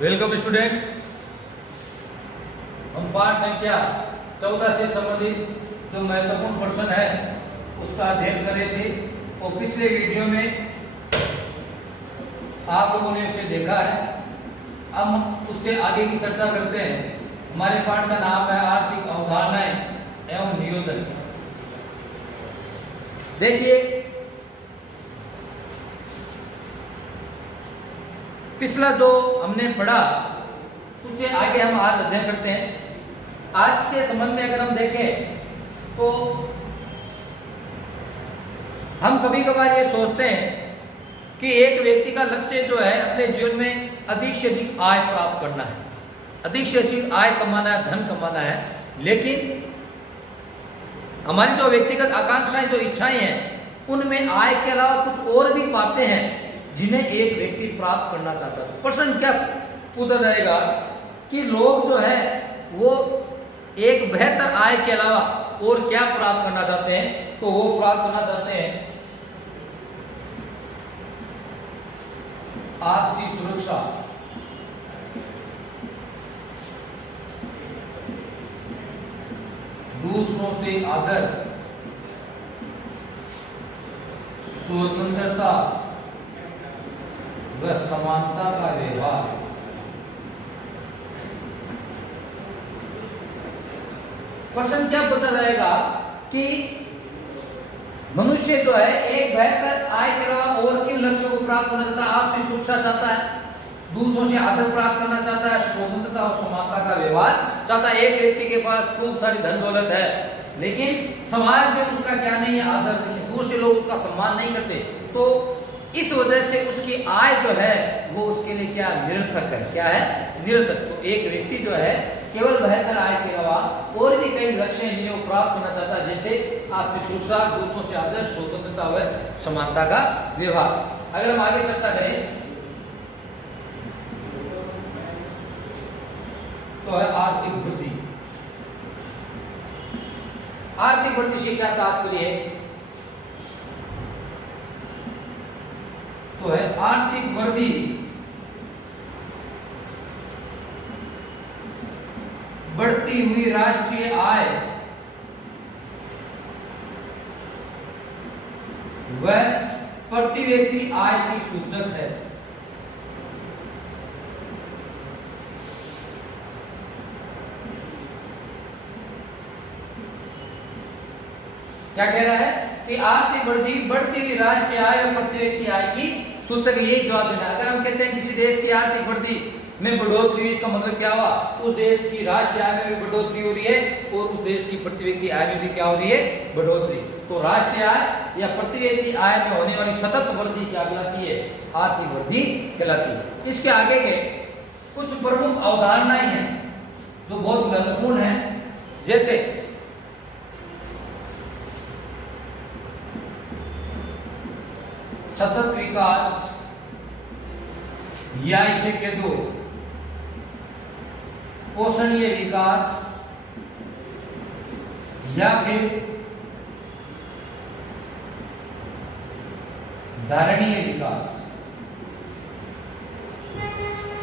Welcome student. हम पाठ संख्या 14 से संबंधित जो महत्वपूर्ण प्रश्न है उसका अध्ययन कर रहे थे और पिछले वीडियो में आप लोगों ने उसे देखा है। अब हम उससे आगे की चर्चा करते हैं। हमारे पाठ का नाम है आर्थिक अवधारणाएं एवं नियोजन। देखिए, पिछला जो हमने पढ़ा उससे आगे हम आज अध्ययन करते हैं। आज के संबंध में अगर हम देखें तो हम कभी कभार ये सोचते हैं कि एक व्यक्ति का लक्ष्य जो है अपने जीवन में अधिक से अधिक आय प्राप्त करना है, अधिक से अधिक आय कमाना है, धन कमाना है। लेकिन हमारी जो व्यक्तिगत आकांक्षाएं, जो इच्छाएं हैं, उनमें आय के अलावा कुछ और भी बातें हैं जिन्हें एक व्यक्ति प्राप्त करना चाहता है। प्रश्न क्या पूछा जाएगा कि लोग जो है वो एक बेहतर आय के अलावा और क्या प्राप्त करना चाहते हैं? तो वो प्राप्त करना चाहते हैं आपसी सुरक्षा, दूसरों से आदर, स्वतंत्रता व समानता का व्यवहार। प्रश्न क्या पूछा जाएगा कि मनुष्य जो है एक बेहतर आय के अलावा और किन लक्ष्यों को प्राप्त करना चाहता है? आपसी सुरक्षा चाहता है, दूसरों से आदर प्राप्त करना चाहता है, स्वतंत्रता और समानता का व्यवहार चाहता है। एक व्यक्ति के पास खूब सारी धन दौलत है लेकिन समाज में उसका क्या नहीं है, आदर नहीं है, दूसरे लोग उसका सम्मान नहीं करते, तो इस वजह से उसकी आय जो है वो उसके लिए क्या निरर्थक है। क्या है? निरर्थक। तो एक व्यक्ति जो है केवल बेहतर आय के अलावा और भी कई लक्ष्य हैं जिन्हें वो प्राप्त करना चाहता है, जैसे आपसी सुरक्षा, दूसरों से आदर, स्वतंत्रता व समानता का व्यवहार। अगर हम आगे चर्चा करें तो है आर्थिक वृद्धि। आर्थिक वृद्धि से क्या तात्पर्य है? तो है आर्थिक वृद्धि बढ़ती हुई राष्ट्रीय आय व प्रति व्यक्ति आय की सूचक है। क्या कह रहा है कि आर्थिक वृद्धि बढ़ती हुई राष्ट्रीय आय और प्रति व्यक्ति आय की सूचक। यही जवाब देना। अगर हम कहते हैं किसी देश की आर्थिक वृद्धि में बढ़ोतरी हुई, इसका मतलब क्या हुआ? उस देश की राष्ट्रीय आय में भी बढ़ोतरी हो रही है और उस देश की प्रति व्यक्ति आय में भी क्या हो रही है? बढ़ोतरी। तो राष्ट्रीय आय या प्रति व्यक्ति आय में होने वाली सतत वृद्धि क्या कहलाती है? आर्थिक वृद्धि कहलाती है। इसके आगे के कुछ प्रमुख अवधारणाएं हैं जो बहुत महत्वपूर्ण है, जैसे सतत विकास या इसे कह दो पोषणीय विकास या फिर धारणीय विकास।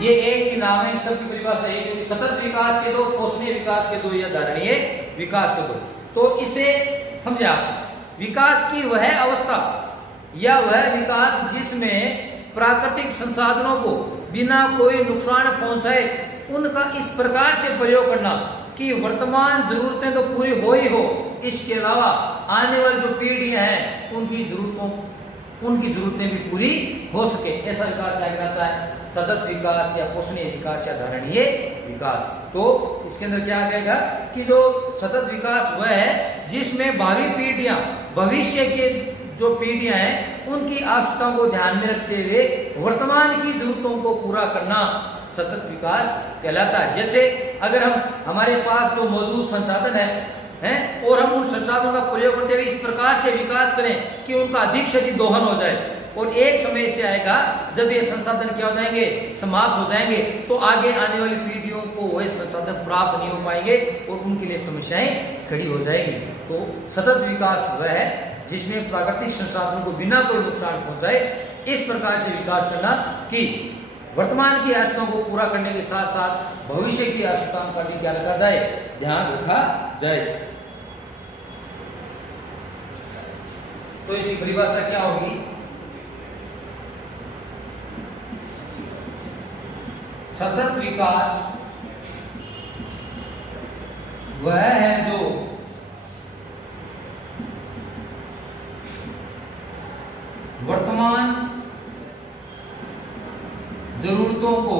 ये एक ही नाम है, सबकी परिभाषा एक है। सतत विकास के दो, पोषणीय विकास के दो या धारणीय विकास के दो। तो इसे समझा, विकास की वह अवस्था या वह विकास जिसमें प्राकृतिक संसाधनों को बिना कोई नुकसान पहुंचाए उनका इस प्रकार से प्रयोग करना कि वर्तमान जरूरतें तो पूरी हो ही हो, इसके अलावा आने वाली जो पीढ़ियां हैं उनकी जरूरतें भी पूरी हो सके। ऐसा विकास क्या कहलाता है? सतत विकास या पोषणीय विकास या धारणीय विकास। तो इसके अंदर क्या कहेगा कि जो सतत विकास वह है जिसमें भावी पीढ़ियां, भविष्य के जो पीढ़ियां हैं उनकी आवश्यकताओं को ध्यान में रखते हुए वर्तमान की जरूरतों को पूरा करना सतत विकास कहलाता है। जैसे अगर हमारे पास जो मौजूद संसाधन हैं और हम उन संसाधनों का प्रयोग करते हुए इस प्रकार से विकास करें कि उनका अधिक से अधिक दोहन हो जाए, और एक समय से आएगा जब ये संसाधन क्या हो जाएंगे? समाप्त हो जाएंगे, तो आगे आने वाली पीढ़ियों को वह संसाधन प्राप्त नहीं हो पाएंगे और उनके लिए समस्याएं खड़ी हो जाएगी। तो सतत विकास वह है जिसमें प्राकृतिक संसाधनों को बिना कोई नुकसान पहुंचाए इस प्रकार से विकास करना कि वर्तमान की आवश्यकताओं को पूरा करने के साथ साथ भविष्य की आवश्यकताओं का भी क्या रखा जाए, ध्यान रखा जाए। तो इसकी परिभाषा क्या होगी? सतत विकास वह है जो वर्तमान जरूरतों को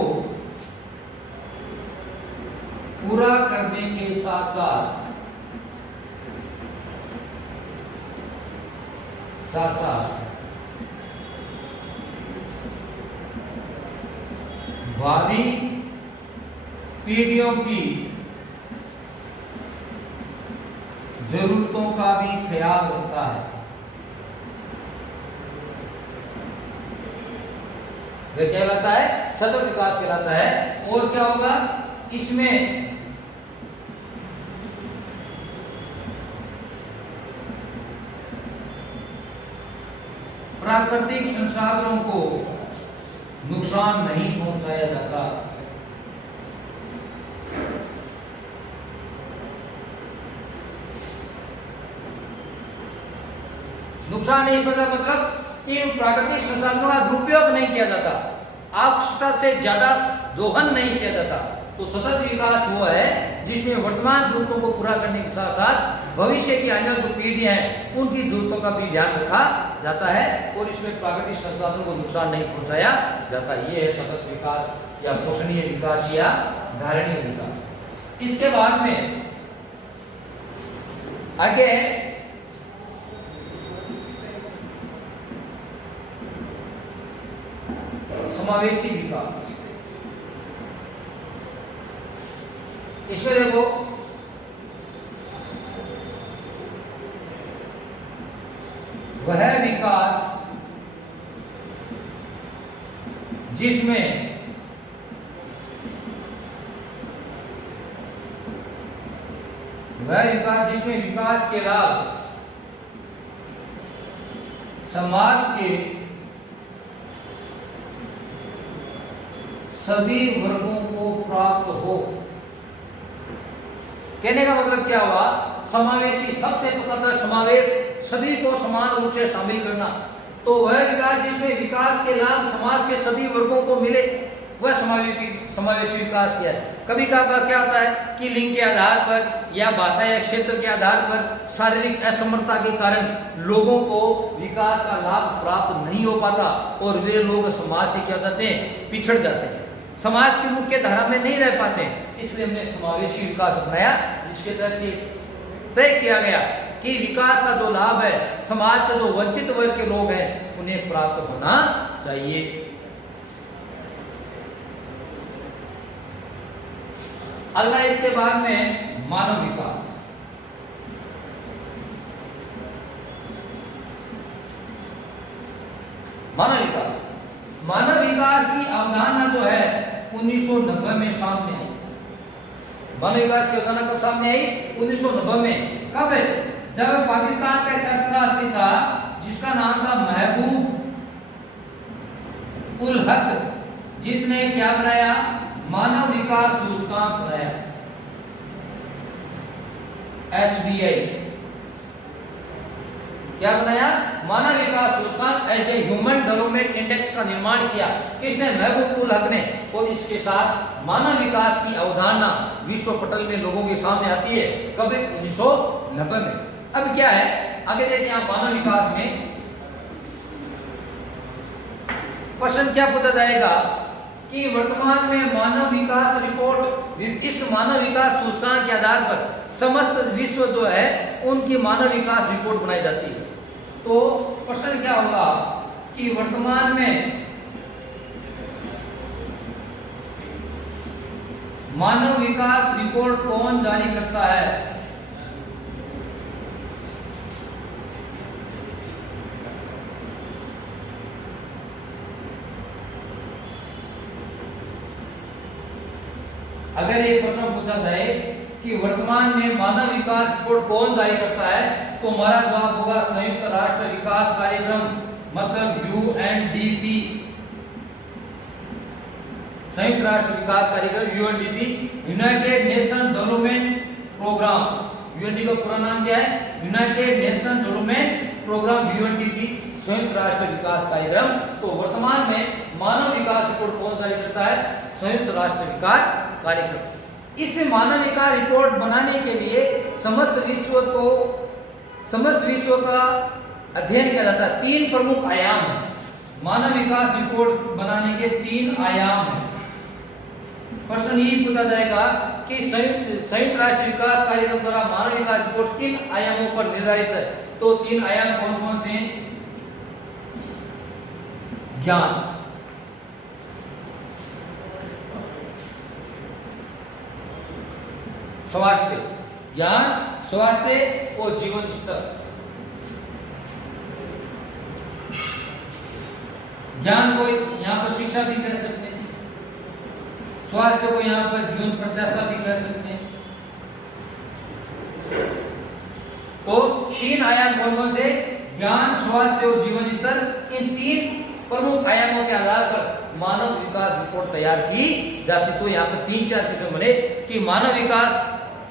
पूरा करने के साथ साथ भावी पीढ़ियों की जरूरतों का भी ख्याल रखता है। वह क्या कहलाता है? सतत विकास कहलाता है। और क्या होगा इसमें? प्राकृतिक संसाधनों को नुकसान नहीं पहुंचाया जाता। नुकसान नहीं पता मतलब कि प्राकृतिक संसाधनों का दुरुपयोग नहीं किया जाता, आवश्यकता से ज्यादा दोहन नहीं किया जाता। तो सतत विकास वो है जिसमें वर्तमान जरूरतों को पूरा करने के साथ साथ भविष्य की आने वाली जो पीढ़ियां हैं उनकी जरूरतों का भी ध्यान रखा जाता है और इसमें प्राकृतिक संसाधनों को नुकसान नहीं पहुंचाया जाता। ये है सतत विकास या पोषणीय विकास या धारणीय विकास। इसके बाद में आगे समावेशी विकास। इसमें देखो वह विकास जिसमें विकास के लाभ समाज के सभी वर्गों को प्राप्त हो। कहने का मतलब क्या हुआ? समावेशी, सबसे पहले समावेश, सभी को समान रूप से शामिल करना। तो वह विकास जिसमें विकास के लाभ समाज के सभी वर्गों को मिले वह समावेशी विकास है। कभी कभार क्या होता है कि लिंग के आधार पर या भाषा या क्षेत्र के आधार पर शारीरिक असमर्थता के कारण लोगों को विकास का लाभ प्राप्त नहीं हो पाता और वे लोग समाज से क्या जाते हैं, पिछड़ जाते हैं, समाज की मुख्य धारा में नहीं रह पाते। इसलिए हमने समावेशी विकास अपनाया जिसके तहत तय किया गया कि विकास का जो लाभ है समाज का जो वंचित वर्ग के लोग हैं उन्हें प्राप्त होना चाहिए। अगला इसके बाद में मानव विकास। मानव विकास की अवधारणा जो है 1990 में सामने आई। मानव विकास की अवधारणा कब सामने आई? 1990 में। कब? जब पाकिस्तान का एक अर्थशास्त्री था जिसका नाम था महबूब उल हक, जिसने क्या बनाया? मानव विकास सूचकांक बनाया, HDI। क्या बनाया? मानव विकास सूचकांक, ह्यूमन डेवलपमेंट इंडेक्स का निर्माण किया। किसने? महबूब उल हक ने। और इसके साथ मानव विकास की अवधारणा विश्व पटल में लोगों के सामने आती है। कब? 1990 में। अब क्या है आगे देखिए आप मानव विकास में प्रश्न क्या पूछा जाएगा कि वर्तमान में मानव विकास रिपोर्ट, इस मानव विकास सूचकांक के आधार पर समस्त विश्व जो है उनकी मानव विकास रिपोर्ट बनाई जाती है। तो प्रश्न क्या होगा कि वर्तमान में मानव विकास रिपोर्ट कौन जारी करता है? अगर एक प्रश्न पूछा जाए कि वर्तमान में मानव विकास रिपोर्ट कौन जारी करता है तो हमारा जवाब होगा संयुक्त राष्ट्र विकास कार्यक्रम, मतलब UNDP। संयुक्त राष्ट्र विकास कार्यक्रम UNDP, United Nation Development programme. UNDP का पूरा नाम क्या है? United Nation Development programme, UNDP, संयुक्त राष्ट्र विकास कार्यक्रम। तो वर्तमान में मानव विकास रिपोर्ट कौन जारी करता है? संयुक्त राष्ट्र विकास कार्यक्रम। इस मानव विकास रिपोर्ट बनाने के लिए समस्त विश्व का अध्ययन किया जाता है। 3 प्रमुख आयाम हैं। मानव विकास रिपोर्ट बनाने के 3 आयाम हैं। प्रश्न ये पूछा जाएगा कि संयुक्त राष्ट्र विकास कार्यक्रम द्वारा मानव विकास रिपोर्ट किन आयामों पर निर्धारित है? तो 3 आयाम कौन कौन से हैं? ज्ञान, स्वास्थ्य, ज्ञान, स्वास्थ्य और जीवन स्तर। ज्ञान को यहाँ पर शिक्षा भी कह सकते हैं, स्वास्थ्य को यहाँ पर जीवन प्रत्याशा भी कह सकते हैं। तो 3 आयाम कौन कौन से? ज्ञान, स्वास्थ्य और जीवन स्तर। इन 3 प्रमुख आयामों के आधार पर मानव विकास रिपोर्ट तैयार की जाती। तो यहाँ पर 3-4 क्वेश्चन बने कि मानव विकास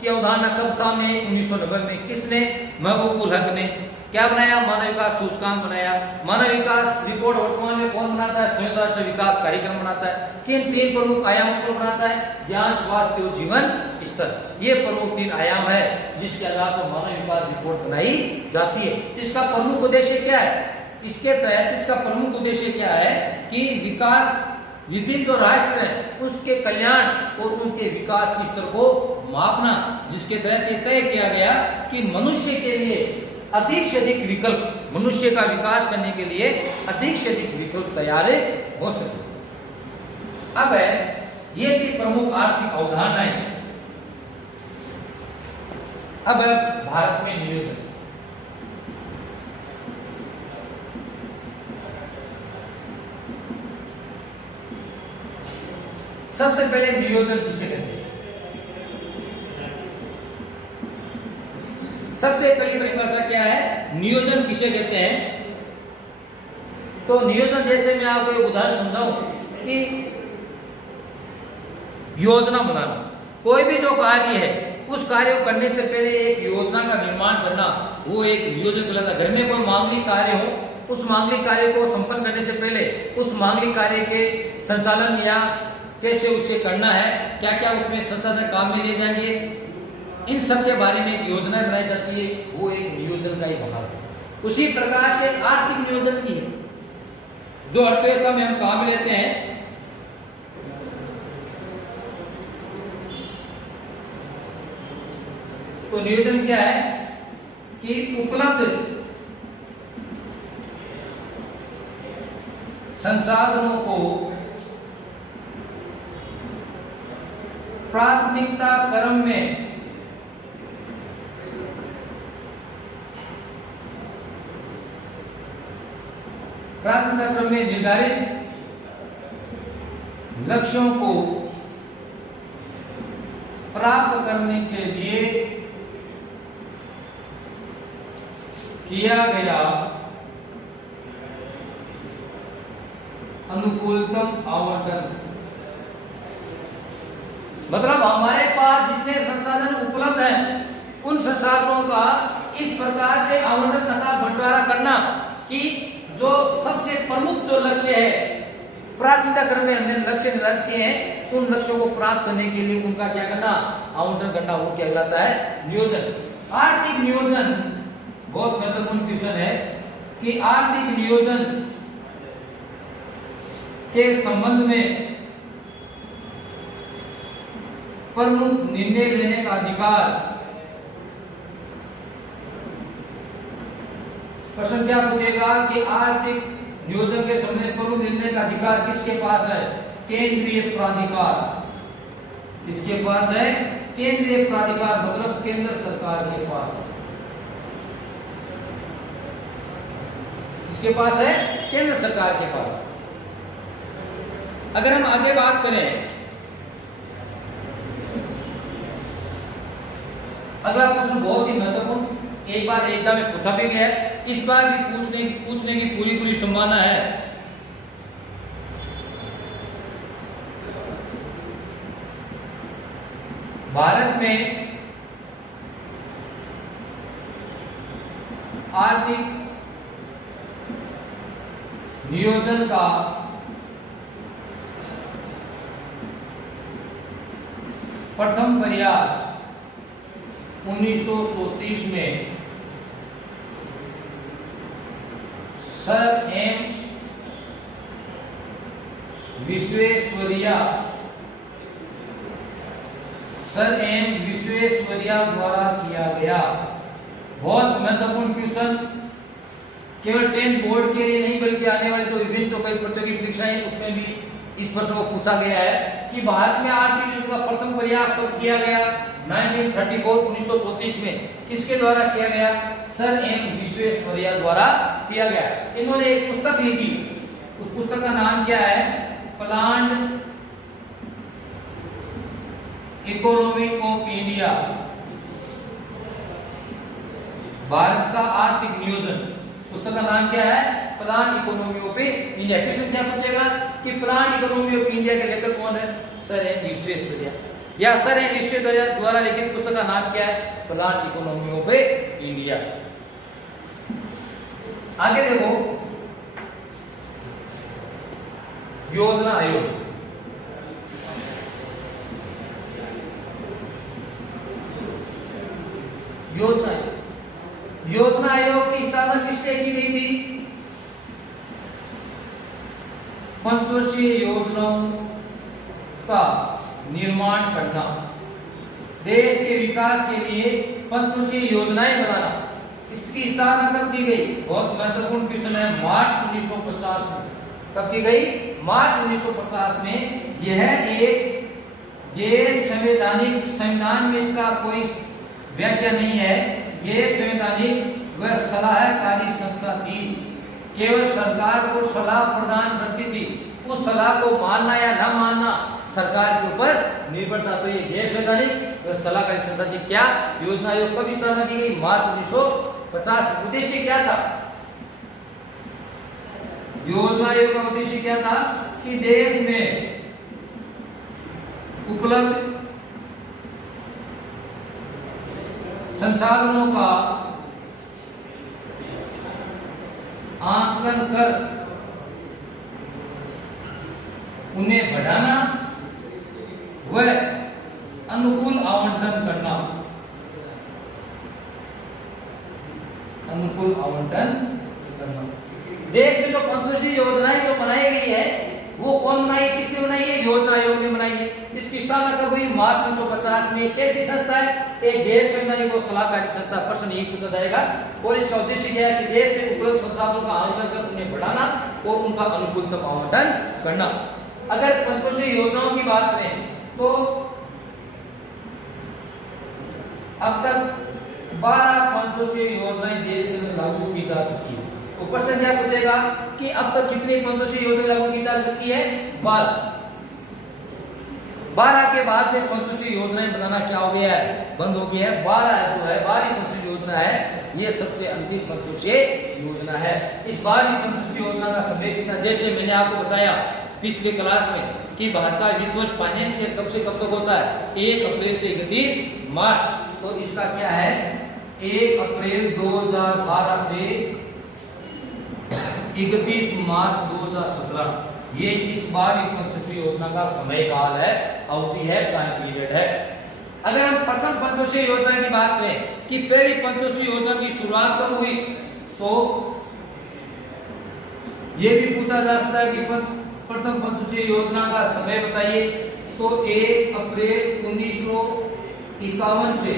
की अवधारणा कब सामने? 1990 में। किसने? महबूबुल हक ने। क्या बनाया? मानव विकास सूचकांक बनाया। मानव विकास रिपोर्ट वर्तमान में कौन बनाता है? संयुक्त राष्ट्र विकास कार्यक्रम बनाता है। किन 3 प्रमुख आयामों पर बनाता है? ज्ञान, स्वास्थ्य और जीवन स्तर। ये प्रमुख 3 आयाम है जिसके आधार पर मानव विकास रिपोर्ट बनाई जाती है। इसका प्रमुख उद्देश्य क्या है? इसके तहत इसका प्रमुख उद्देश्य क्या है कि विकास, विभिन्न जो राष्ट्र हैं उसके कल्याण और उनके विकास के स्तर को मापना, जिसके तहत ये तय किया गया कि मनुष्य के लिए अधिक से अधिक विकल्प, मनुष्य का विकास करने के लिए अधिक से अधिक विकल्प तैयार हो सके। अब है ये 3 प्रमुख आर्थिक अवधारणाएं। अब है भारत में नियोजन। सबसे पहले नियोजन किसे कहते हैं? सबसे पहली परिभाषा क्या है? नियोजन किसे कहते हैं? तो नियोजन, जैसे मैं आपको एक उदाहरण समझाऊं कि योजना बनाना, कोई भी जो कार्य है उस कार्य को करने से पहले एक योजना का निर्माण करना, वो एक नियोजन कहलाता है। घर में कोई मांगलिक कार्य हो, उस मांगलिक कार्य को संपन्न करने से पहले उस मांगलिक कार्य के संचालन या कैसे उसे करना है, क्या क्या उसमें संसाधन काम में ले जाएंगे, इन सब के बारे में एक योजना बनाई जाती है। वो एक नियोजन का ही भाग है। उसी प्रकार से आर्थिक नियोजन की है, जो अर्थव्यवस्था में हम काम लेते हैं। तो नियोजन क्या है कि उपलब्ध संसाधनों को प्राथमिकता क्रम में निर्धारित लक्ष्यों को प्राप्त करने के लिए किया गया अनुकूलतम आवंटन। मतलब हमारे पास जितने संसाधन उपलब्ध हैं उन संसाधनों का इस प्रकार से आवंटन तथा बंटवारा करना कि जो सबसे प्रमुख जो लक्ष्य है, प्राथमिकता क्रम में हमने लक्ष्य निर्धारित किए हैं, उन लक्ष्यों को प्राप्त करने के लिए उनका क्या करना? आवंटन करना। वो क्या कहलाता है? नियोजन। आर्थिक नियोजन बहुत महत्वपूर्ण क्वेश्चन है कि आर्थिक नियोजन के संबंध में प्रमुख निर्णय लेने का अधिकार। प्रश्न क्या पूछेगा कि आर्थिक नियोजन के संबंध में प्रमुख निर्णय का अधिकार किसके पास है? केंद्रीय प्राधिकार। किसके पास है? केंद्रीय प्राधिकार, मतलब केंद्र सरकार के पास। किसके पास है? केंद्र सरकार के पास। अगर हम आगे बात करें, अगला प्रश्न बहुत ही महत्वपूर्ण, एक बार एग्जाम में पूछा भी गया, इस बार भी पूछने की पूरी संभावना है। भारत में आर्थिक नियोजन का प्रथम प्रयास 1934 में सर एम विश्वेश्वरैया द्वारा किया गया। बहुत महत्वपूर्ण क्वेश्चन, केवल 10 बोर्ड के लिए नहीं बल्कि आने वाले जो विभिन्न जो कई प्रतियोगी परीक्षाएं उसमें भी इस प्रश्न को पूछा गया है कि भारत में आर्थिक नियोजन का प्रथम प्रयास कब किया गया? 1934 में। किसके द्वारा किया गया? सर एम विश्वेश्वरैया द्वारा किया गया। इन्होंने एक पुस्तक लिखी, उस पुस्तक का नाम क्या है? Planned economy of India, Bharat का आर्थिक नियोजन। पुस्तक का नाम क्या है? Plan economy of India. Question क्या पूछेगा कि प्लान इकोनॉमी ऑफ इंडिया के लेखक कौन है? सर एम विश्वेश्वरैया, या सर एम विश्वेश्वरैया द्वारा लिखित पुस्तक का नाम क्या है? Plan economy of India. आगे देखो, योजना आयोग। योजना आयोग की स्थापना किसने की गई थी? पंचवर्षीय योजनाओं का निर्माण करना, देश के विकास के लिए पंचवर्षीय योजनाएं बनाना, इसकी स्थापना कब की गई? बहुत महत्वपूर्ण क्वेश्चन है। मार्च 1950 में। कब की गई? मार्च 1950 में। यह एक गैर संवैधानिक, संविधान में इसका कोई व्याख्या नहीं है, गैर संवैधानिक व सलाहकारी संस्था थी, केवल सरकार को सलाह प्रदान करती थी। उस सलाह को मानना या न मानना सरकार के ऊपर निर्भर था। तो ये गैर संवैधानिक व सलाहकारी संस्था थी। क्या? योजना आयोग कब स्थापना की गई? मार्च 1950। उद्देश्य क्या था? योजना आयोग का उद्देश्य क्या था कि देश में उपलब्ध संसाधनों का आकलन कर उन्हें बढ़ाना व अनुकूल आवंटन करना। देश में जो पंचवर्षीय योजनाएं जो बनाई गई है वो कौन बनाई? किसने बनाई है? योजना आयोग ने बनाई है। इसकी स्थापना कब हुई? मार्च 1950 में। कैसी संस्था है? एक गैर संवैधानिक और सलाहकारी संस्था। प्रश्न यही पूछा जाएगा। और इसका उद्देश्य क्या है कि देश में उपलब्ध संसाधनों का आकलन कर उन्हें बढ़ाना और उनका अनुकूलतम आवंटन करना। अगर पंचवर्षीय योजनाओं की बात करें तो अब तक 12 पंचवर्षीय योजनाएं देश में लागू की जा चुकी है। तो प्रश्न क्या पूछेगा कि अब तक कितनी पंचवर्षीय योजना लागू की जा सकती है? 12 के बाद में पंचवर्षीय योजनाएं बनाना क्या हो गया है? बंद हो गया है। 12 जो है 12 पंचवर्षीय योजना है, ये सबसे अंतिम पंचवर्षीय योजना है। इस 12 पंचवर्षीय योजना का समय कितना? जैसे मैंने आपको बताया पिछले क्लास में कि भारत का वित्त वर्ष फाइनेंशियल कब से कब तक होता है? 1 अप्रैल से 31 मार्च। तो इसका क्या है? 1 अप्रैल 2012 से 31 मार्च 2017। ये इस बार पंचवर्षीय योजना का समय काल है, अवधि है, टाइम पीरियड है। अगर हम प्रथम पंचवर्षीय योजना की बात करें कि पहली पंचवर्षीय योजना की शुरुआत कब हुई, तो ये भी पूछा जा सकता है कि प्रथम पंचवर्षीय योजना का समय बताइए। तो 1 अप्रैल 1951 से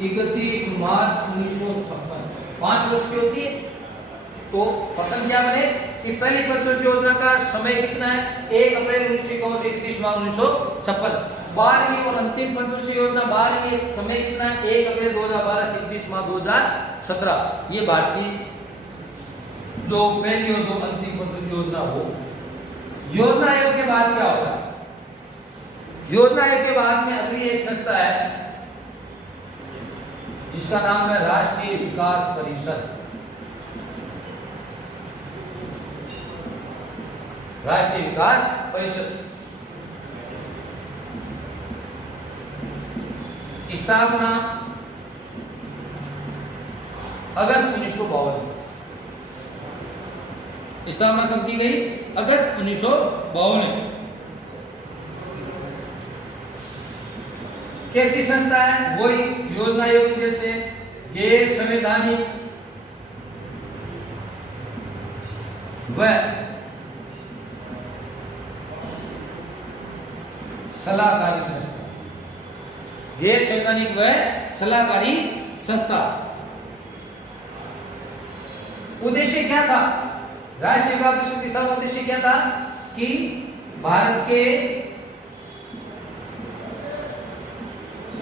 31 मार्च 1956, 5 वर्ष की होती है। तो प्रश्न क्या बने कि पहली पंचवर्षीय योजना का समय कितना है? 1 अप्रैल 1951 से 31 मार्च 1956। 12वीं और अंतिम पंचवर्षीय योजना 12वीं समय कितना है? 1 अप्रैल 2012 से 31 मार्च 2017। ये भारत की जो पहली और जो अंतिम पंचवर्षीय योजना हो। योजना आयोग के बाद क्या होगा? योजना आयोग के बाद में अगली एक संस्था है जिसका नाम है राष्ट्रीय विकास परिषद। राष्ट्रीय विकास परिषद स्थापना अगस्त 1952। स्थापना कब की गई? अगस्त 1952। कैसी संस्था है? वही योजना आयोग जैसे गैर संवैधानिक व सलाहकारी संस्था। गैर संवैधानिक व सलाहकारी संस्था। उद्देश्य क्या था? राष्ट्रीय विकास परिषद की स्थापना उद्देश्य क्या था कि भारत के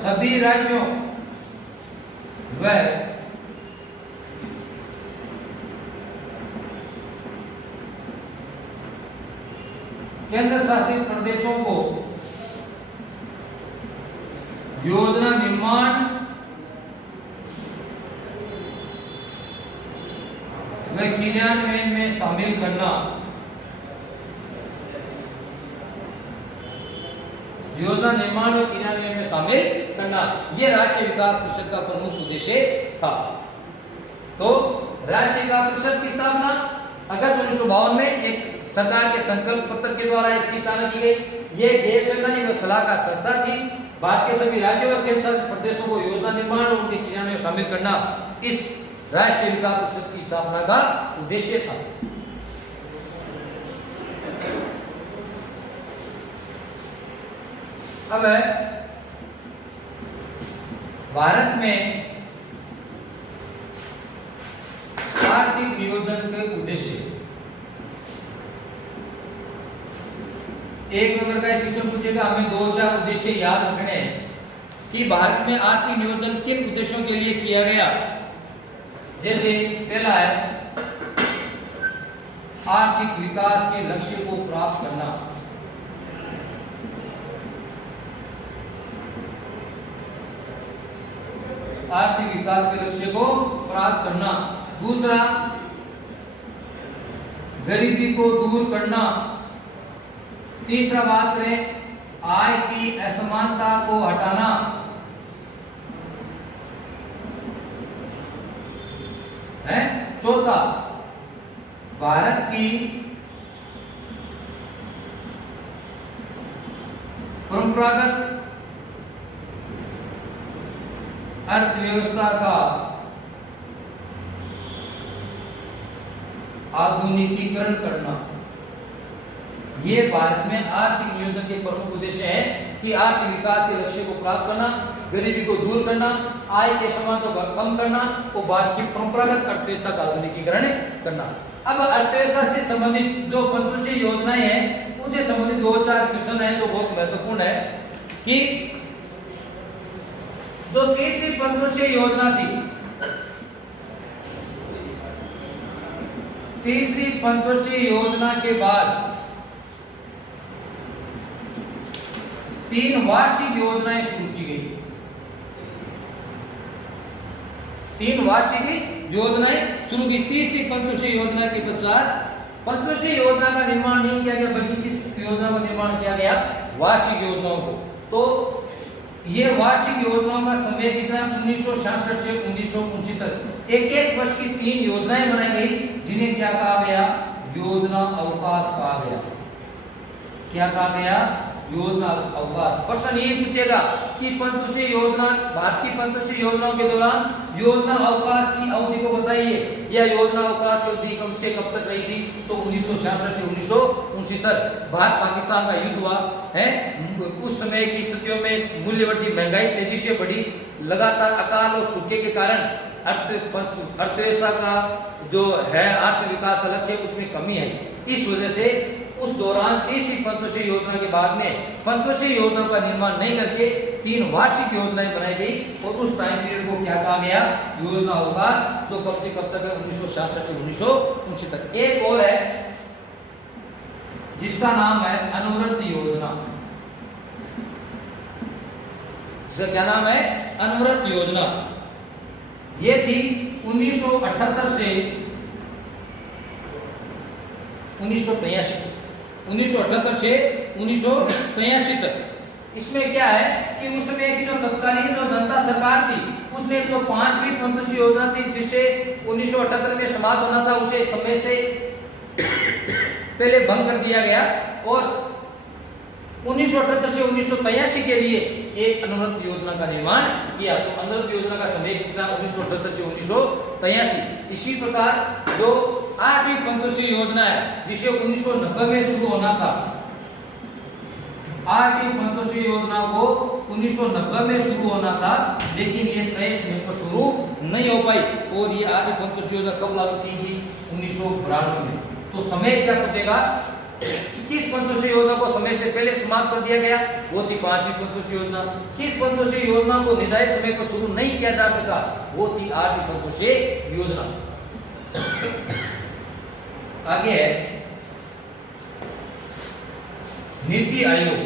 सभी राज्यों व केंद्र शासित प्रदेशों को योजना निर्माण व क्रियान्वयन में शामिल करना। योजना निर्माण और क्रियान्वयन में शामिल करना, यह राष्ट्रीय विकास परिषद का प्रमुख उद्देश्य था। तो राष्ट्रीय विकास परिषद की स्थापना अगस्त 1952 में एक सरकार के संकल्प पत्र के द्वारा इसकी स्थापना की गई। यह गैर संवैधानिक व सलाहकार संस्था थी। भारत के सभी राज्यों व केंद्र शासित प्रदेशों को योजना निर्माण और उनके क्रियान्वयन में शामिल करना इस राष्ट्रीय विकास परिषद की स्थापना का उद्देश्य था। अब भारत में आर्थिक नियोजन के उद्देश्य। एक नंबर का क्वेश्चन पूछेगा, हमें 2-4 उद्देश्य याद रखने हैं कि भारत में आर्थिक नियोजन किन उद्देश्यों के लिए किया गया। जैसे पहला है आर्थिक विकास के लक्ष्य को प्राप्त करना। आर्थिक विकास के लक्ष्य को प्राप्त करना। दूसरा, गरीबी को दूर करना। तीसरा बात करें, आय की असमानता को हटाना। है चौथा, भारत की परंपरागत अर्थव्यवस्था का आधुनिकीकरण करना। ये भारत में आर्थिक नियोजन के प्रमुख उद्देश्य है कि आर्थिक विकास के लक्ष्य को प्राप्त करना, गरीबी को दूर करना, आय के असमानता को कम करना और भारत की परंपरागत अर्थव्यवस्था का आधुनिकीकरण करना। अब अर्थव्यवस्था से संबंधित जो पंचवर्षीय योजनाएं हैं उनसे संबंधित 2-4 क्वेश्चन हैं जो बहुत महत्वपूर्ण है कि जो तीसरी पंचवर्षीय योजना थी, तीसरी पंचवर्षीय योजना के बाद 3 वार्षिक योजनाएं शुरू की गई। 3 वार्षिक योजनाएं शुरू की। तीसरी पंचवर्षीय योजना के पश्चात पंचवर्षीय योजना का निर्माण नहीं किया गया, बल्कि किस योजना का निर्माण किया गया? वार्षिक योजनाओं को। तो ये वार्षिक योजनाओं का समय कितना? 1966 से 1969। एक वर्ष की 3 योजनाएं बनाई गई जिन्हें क्या कहा गया? योजना अवकाश कहा गया। क्या कहा गया? योजना अवकाश। प्रश्न ये पूछेगा कि पंचवर्षीय योजना, भारतीय पंचवर्षीय योजनाओं के दौरान योजना अवकाश की अवधि को बताइए। यह योजना अवकाश की अवधि कब से कब तक रही थी? तो 1966 से 1969। भारत पाकिस्तान का युद्ध हुआ है। उस समय की स्थितियों में मूल्यवर्धी महंगाई तेजी से बढ़ी। लगातार अकाल और सूखे के कारण अर्थव्यवस्था का जो है आर्थिक विकास का लक्ष्य उसमें कमी है। इस वजह से उस दौरान तीसरी पंचवर्षीय योजना के बाद में पंचवर्षीय योजना का निर्माण नहीं करके 3 वार्षिक योजनाएं बनाई गई और उस टाइम पीरियड को क्या कहा गया? योजना अवकाश, जो कब से कब तक है? 1966 से 1969 तक। एक और है जिसका नाम है अनुव्रत योजना। इसका क्या नाम है? अनुव्रत योजना। ये थी 1978 से 1983 तक। इसमें क्या है कि उस समय की जो तत्कालीन जो जनता सरकार थी उसने तो 5वीं पंचवर्षीय योजना थी जिसे 1978 में समाप्त होना था, उसे समय से पहले भंग कर दिया गया और 1978 से 1983 के लिए एक अनुव्रत योजना का निर्माण किया। तो अनुव्रत योजना का समय कितना 1978 से 1983। इसी प्रकार जो 8वीं पंचवर्षीय योजना है जिसे 1990 में शुरू होना था, 8वीं पंचवर्षीय योजना को 1990 में शुरू होना था लेकिन ये तय समय पर शुरू नहीं हो पाई और ये 8वीं पंचवर्षीय योजना कब लागू की गई 1992 में। तो समय क्या पूछेगा, किस पंचवर्षीय योजना को समय से पहले समाप्त कर दिया गया, वो थी 5वीं पंचवर्षीय योजना। किस पंचवर्षीय योजना को निर्धारित समय पर शुरू नहीं किया जा सका, वो थी 8वीं पंचवर्षीय योजना। आगे है नीति आयोग।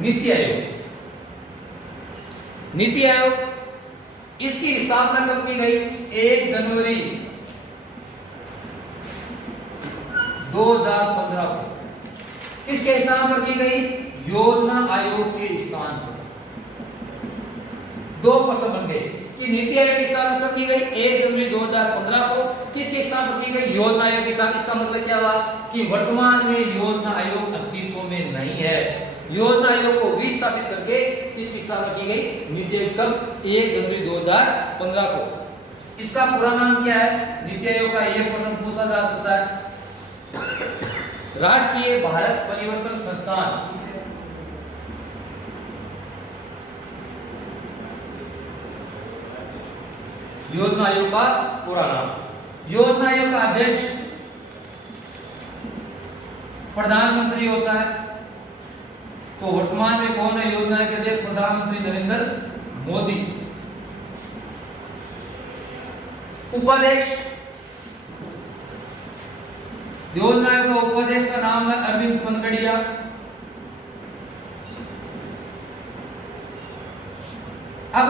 नीति आयोग, नीति आयोग इसकी स्थापना कब की गई, 1 जनवरी 2015 को। किसके स्थान पर की गई, योजना आयोग के स्थान पर। दो प्रश्न बन गए कि नीति आयोग की स्थापना कब की गई, 1 जनवरी 2015 को। किसके स्थान पर की गई, योजना आयोग के स्थान। इसका मतलब क्या हुआ कि वर्तमान में योजना आयोग अस्तित्व में नहीं है। योजना आयोग को विस्थापित करके किसकी स्थापना की गई, नीति आयोग कब, 1 जनवरी 2015 को। इसका पूरा नाम क्या है नीति आयोग का, यह प्रश्न पूछा जा सकता है। राष्ट्रीय भारत परिवर्तन संस्थान। योजना आयोग का पूरा नाम। योजना आयोग का अध्यक्ष प्रधानमंत्री होता है। तो वर्तमान में कौन है योजना के अध्यक्ष, प्रधानमंत्री नरेंद्र मोदी। उपाध्यक्ष, योजना आयोग का उपाध्यक्ष का नाम है अरविंद पनगड़िया। अब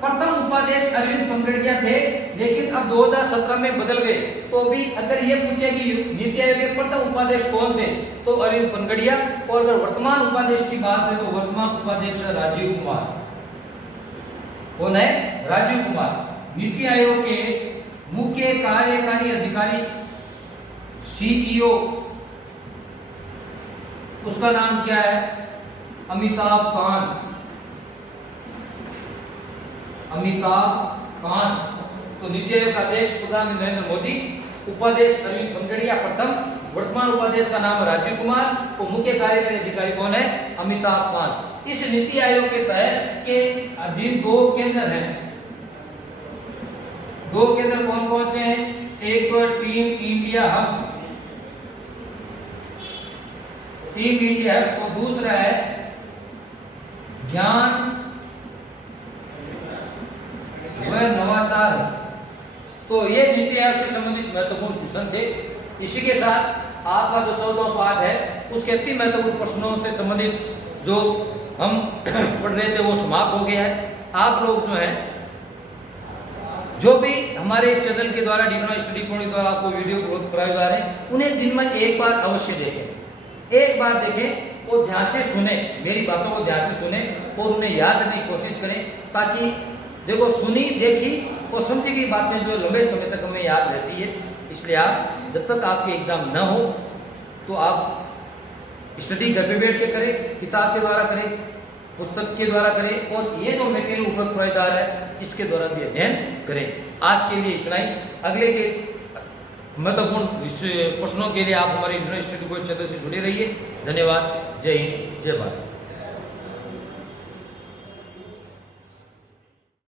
प्रथम उपाध्यक्ष अरविंद पनगड़िया थे लेकिन अब 2017 में बदल गए। तो भी अगर ये पूछे कि नीति आयोग के प्रथम उपाध्यक्ष कौन थे तो अरविंद पनगड़िया, और अगर वर्तमान उपाध्यक्ष की बात करें तो वर्तमान उपाध्यक्ष राजीव कुमार। कौन है, राजीव कुमार। नीति आयोग के मुख्य कार्यकारी अधिकारी सीईओ, उसका नाम क्या है, अमिताभ कांत। अमिताभ कांत। तो नीति आयोग का अध्यक्ष प्रधानमंत्री नरेंद्र मोदी, उपाध्यक्ष अरविंद पनगड़िया प्रथम, वर्तमान उपाध्यक्ष का नाम राजीव कुमार और मुख्य कार्यकारी अधिकारी कौन है, अमिताभ कांत। इस नीति आयोग के तहत के अधीन 2 केंद्र हैं। 2 केंद्र कौन कौन से हैं, एक तो team India hub, team India hub, और दूसरा है ज्ञान व नवाचार। तो ये नीति आयोग से संबंधित महत्वपूर्ण प्रश्न थे। इसी के साथ आपका जो 14वां पाठ है उसके अति महत्वपूर्ण प्रश्नों से संबंधित जो हम पढ़ रहे थे वो समाप्त हो गया है। आप लोग जो है जो भी हमारे इस चैनल के द्वारा डिप्लोमा स्टडी पॉइंट द्वारा आपको वीडियो उपलब्ध कराए जा रहे हैं उन्हें दिन में एक बार अवश्य देखें। एक बार देखें और ध्यान से सुने, मेरी बातों को ध्यान से सुने और उन्हें याद रखने की कोशिश करें, ताकि देखो सुनी देखी और समझी गई बातें जो लंबे समय तक हमें याद रहती है। इसलिए आप जब तक आपके एग्जाम न हो तो आप स्टडी घर पे बैठ के करें, किताब के द्वारा करें, पुस्तक के द्वारा करें, और ये जो मटेरियल उपलब्ध कराया जा रहा है इसके द्वारा भी अध्ययन करें। आज के लिए इतना ही। अगले के महत्वपूर्ण प्रश्नों के लिए आप हमारे इंटरनेट स्टडी पॉइंट चैनल से जुड़े रहिए। धन्यवाद। जय हिंद, जय भारत।